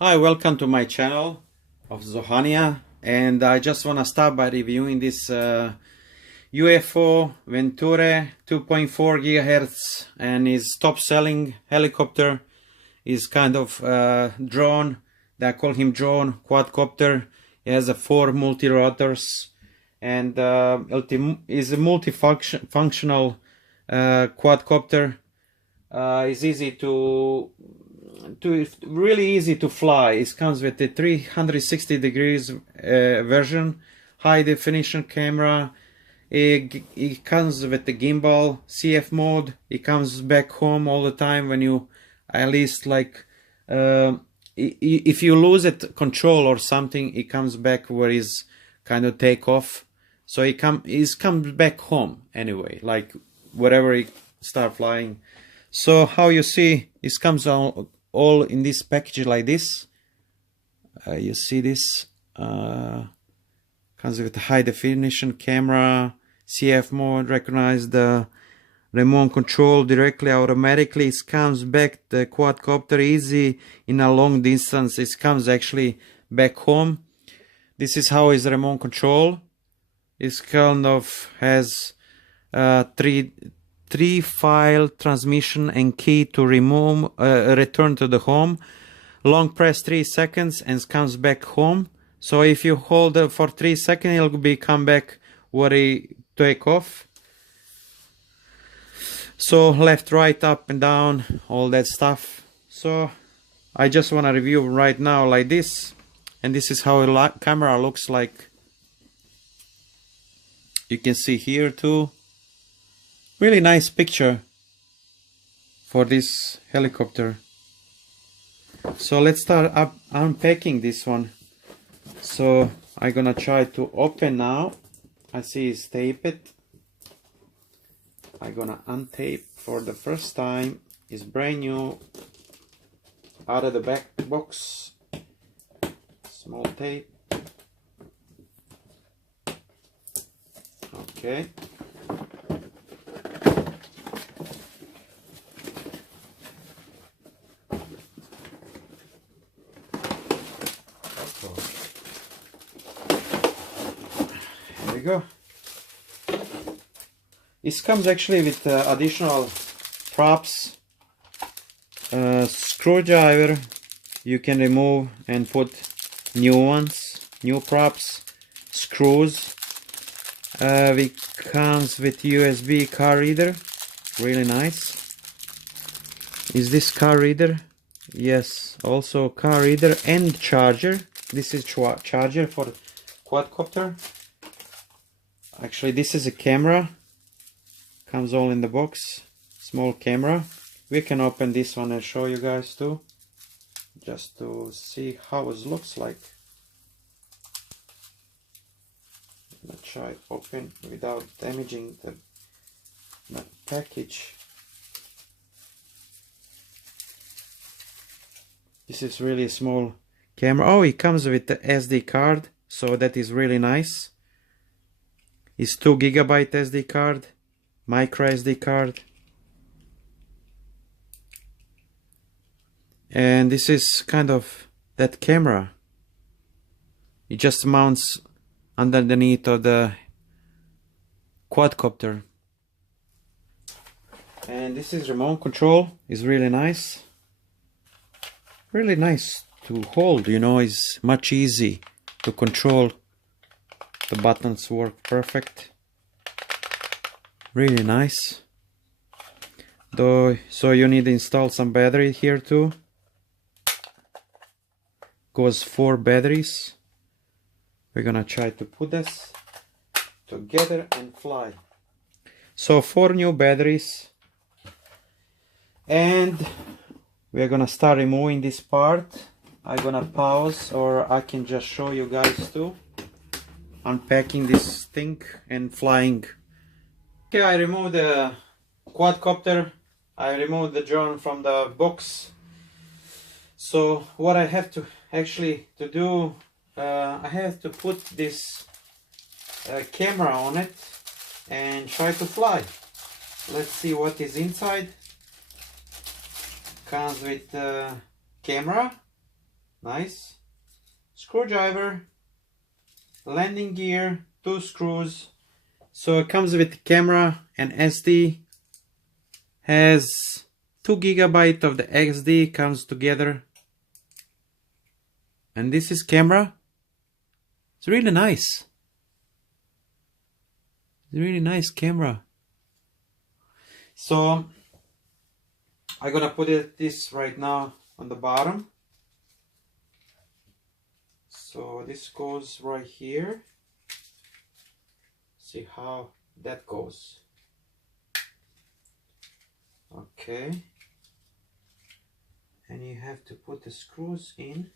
Hi, welcome to my channel of Zohania, and I just want to start by reviewing this UFO Venture 2.4 gigahertz and his top selling helicopter is kind of drone. They call him drone quadcopter. He has a 4 multi-rotors and is a multifunctional quadcopter. Is easy to really easy to fly. It comes with the 360 degrees version, high definition camera. It comes with the gimbal, CF mode. It comes back home all the time when you at least like if you lose it control or something, it comes back where it's kind of take off. So it comes back home anyway, like wherever it start flying. So how you see, it comes all in this package like this. You see this comes with a high definition camera, CF mode, recognize the remote control directly automatically. It comes back the quadcopter easy in a long distance. It comes actually back home. This is how is remote control. It kind of has three file transmission and key to remove return to the home. Long press 3 seconds and it comes back home. So if you hold it for 3 seconds, it'll be come back where it take off. So left, right, up and down, all that stuff. So I just want to review right now like this, and this is how a camera looks like. You can see here too. Really nice picture for this helicopter. So let's start unpacking this one. So I'm gonna try to open now. I see it's taped. I'm gonna untape for the first time. It's brand new out of the back box. Small tape. Okay. There we go. It comes actually with additional props, screwdriver. You can remove and put new ones, new props, screws. It comes with USB car reader, really nice. Is this car reader? Yes, also car reader and charger. This is charger for quadcopter. Actually, this is a camera. Comes all in the box. Small camera. We can open this one and show you guys too, just to see how it looks like. Let's try to open without damaging the package. This is really a small camera. Oh, it comes with the SD card, so that is really nice. It's 2 GB SD card, micro SD card. And this is kind of that camera. It just mounts underneath of the quadcopter. And this is remote control. It's really nice. Really nice to hold, you know, it's much easy to control. The buttons work perfect. Really nice. Though, so you need to install some battery here too. Goes 4 batteries. We're gonna try to put this together and fly. So 4 new batteries. And we're gonna start removing this part. I'm gonna pause, or I can just show you guys too. Unpacking this thing and flying. Okay, I removed the quadcopter. I removed the drone from the box. So what I have to actually to do, I have to put this camera on it and try to fly. Let's see what is inside. Comes with camera, Nice. Screwdriver, landing gear, 2 screws. So it comes with camera and SD. Has 2 GB of the SD, comes together. And this is camera. It's really nice. It's really nice camera. So I'm gonna put this right now on the bottom. So this goes right here. See how that goes. Okay. And you have to put the screws in.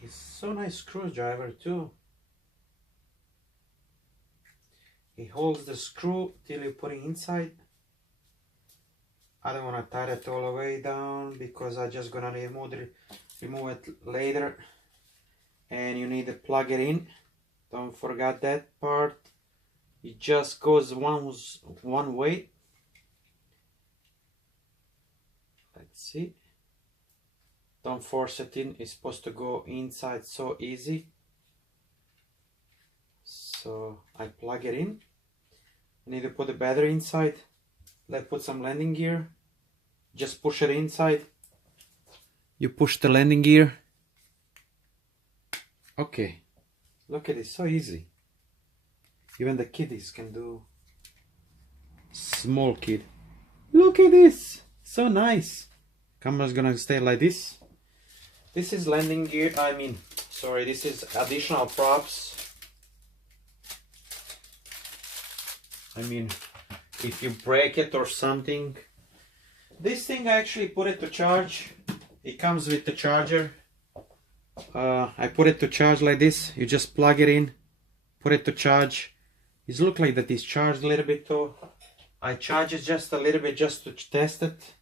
It's so nice screwdriver too. It holds the screw till you put it inside. I don't want to tie it all the way down because I'm just gonna remove it later. And you need to plug it in. Don't forget that part. It just goes one way. Let's see. Don't force it in. It's supposed to go inside so easy. So I plug it in. I need to put the battery inside. Let's put some landing gear. Just push it inside. You push the landing gear. Okay. Look at it, so easy. Even the kiddies can do. Small kid. Look at this. So nice. Camera's gonna stay like this. This is landing gear. This is additional props. If you break it or something. This thing I actually put it to charge. It comes with the charger. I put it to charge like this. You just plug it in, put it to charge. It looks like that it's charged a little bit too. I charge it just a little bit just to test it.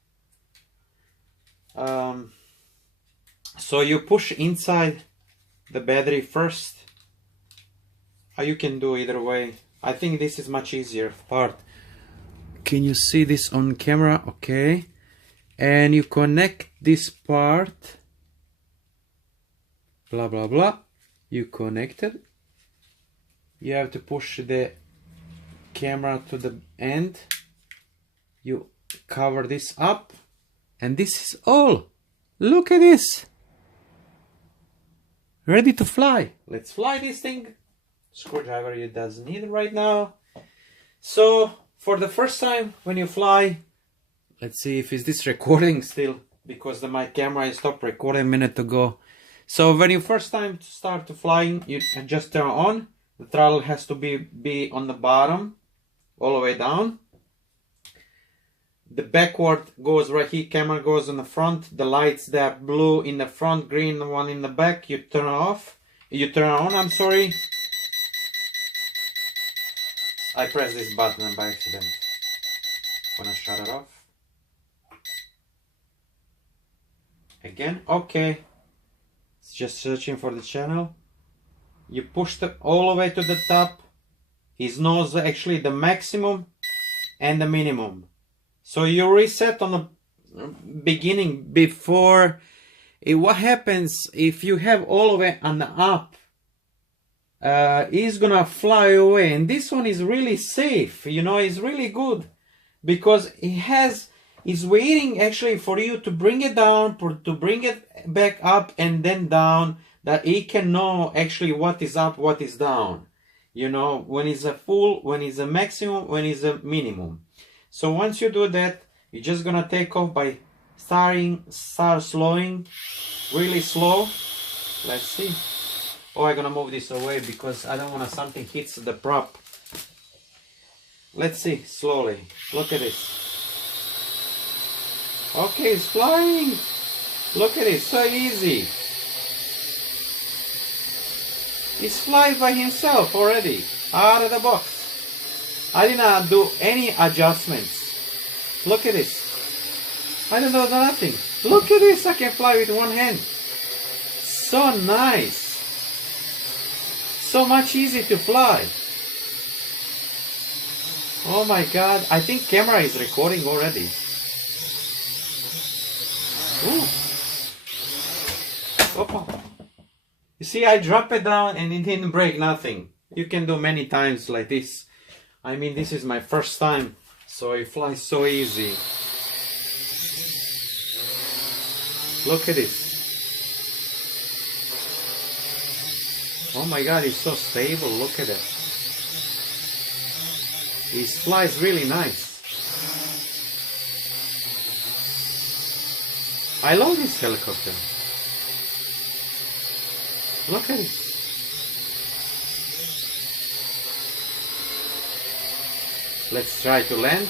So you push inside the battery first. You can do either way. I think this is much easier part. Can you see this on camera? Okay. And you connect this part. Blah blah blah. You connect it. You have to push the camera to the end. You cover this up. And this is all. Look at this. Ready to fly. Let's fly this thing. Screwdriver you doesn't need it right now. So for the first time when you fly, let's see if is this recording still, because my camera stopped recording a minute ago. So when you first time start to flying, you can just turn on. The throttle has to be on the bottom, all the way down. The backward goes right here, camera goes in the front. The lights that blue in the front, green the one in the back, you turn off. You turn on, I'm sorry. I pressed this button by accident. I'm gonna shut it off. Again, okay. It's just searching for the channel. You push it all the way to the top. His nose actually the maximum and the minimum. So you reset on the beginning before. What happens if you have all the way on the up? He's gonna fly away, and this one is really safe. It's really good because it's waiting actually for you to bring it down, to bring it back up and then down, that it can know actually what is up, what is down. When it's a full, when it's a maximum, when it's a minimum. So once you do that, you're just gonna take off by start slowing, really slow. Let's see. Oh, I'm gonna move this away because I don't want something hits the prop. Let's see, slowly. Look at this. Okay, it's flying. Look at it, so easy. It's flying by himself already, out of the box. I did not do any adjustments. Look at this. I don't do nothing. Look at this, I can fly with one hand. so nice. So much easy to fly. Oh my god, I think camera is recording already. Ooh. Opa. You see, I drop it down and it didn't break nothing. You can do many times like this. I mean, this is my first time, so it flies so easy. Look at this. Oh my god, it's so stable, look at it. It flies really nice. I love this helicopter. Look at it. Let's try to land.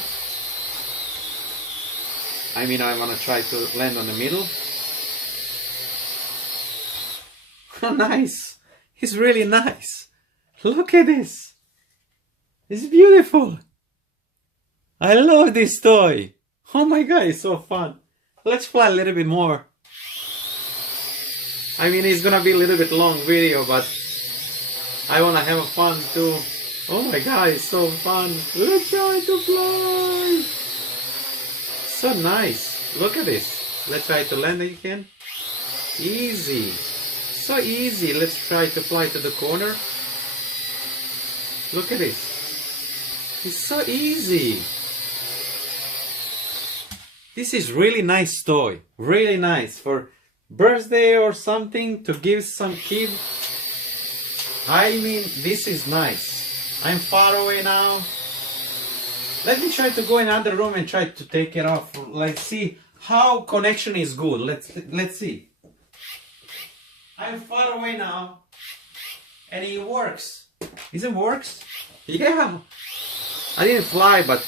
I mean, I want to try to land on the middle. Nice. It's really nice. Look at this. It's beautiful. I love this toy. Oh my god, it's so fun. Let's fly a little bit more. I mean, it's gonna be a little bit long video, but I wanna have fun too. Oh my god, it's so fun. Let's try to fly. So nice. Look at this. Let's try to land again. Easy. So easy. Let's try to fly to the corner. Look at this. It's so easy. This is really nice toy. Really nice for birthday or something to give some kid. I mean, this is nice. I'm far away now. Let me try to go in another room and try to take it off. Let's see how connection is good. Let's see. I'm far away now, and it works. Is it works? Yeah. I didn't fly, but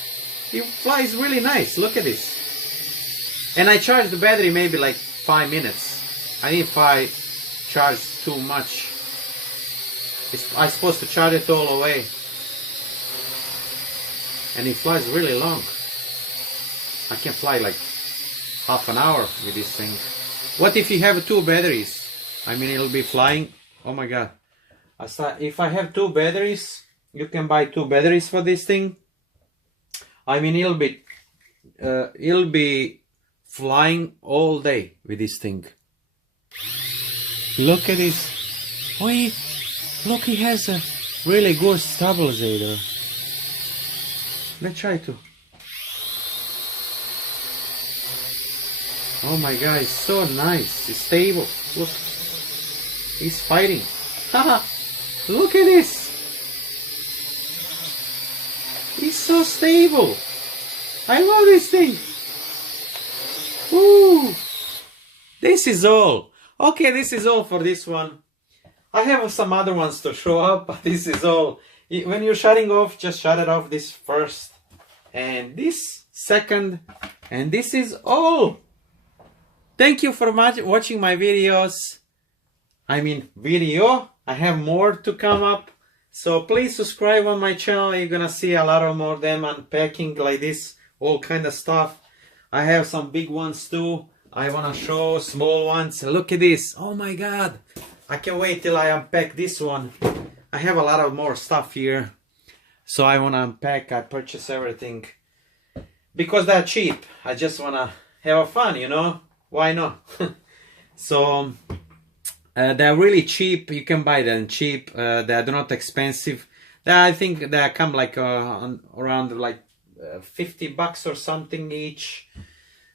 it flies really nice. Look at this. And I charged the battery maybe like 5 minutes. I didn't charge too much. I'm supposed to charge it all the way. And it flies really long. I can fly like half an hour with this thing. What if you have 2 batteries? I mean, it'll be flying. Oh my god. If I have 2 batteries, you can buy 2 batteries for this thing. I mean, it'll be flying all day with this thing. Look at this. Oh, look, he has a really good stabilizer. Let's try to. Oh my god, it's so nice. It's stable. Look. He's fighting. Haha! Look at this! He's so stable! I love this thing! Woo! This is all. Okay, this is all for this one. I have some other ones to show up, but this is all. When you're shutting off, just shut it off this first. And this second. And this is all. Thank you for watching my videos. I have more to come up, so please subscribe on my channel. You're gonna see a lot of more of them unpacking like this, all kind of stuff. I have some big ones too. I wanna show small ones. Look at this. Oh my god, I can't wait till I unpack this one. I have a lot of more stuff here, so I wanna unpack. I purchase everything because they're cheap. I just wanna have fun, you know, why not? So they're really cheap. You can buy them cheap. They're not expensive. I think they come like around like 50 bucks or something each.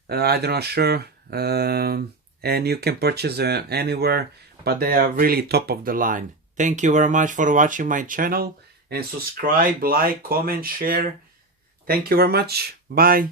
I'm not sure. And you can purchase them anywhere, but they are really top of the line. Thank you very much for watching my channel, and subscribe, like, comment, share. Thank you very much. Bye.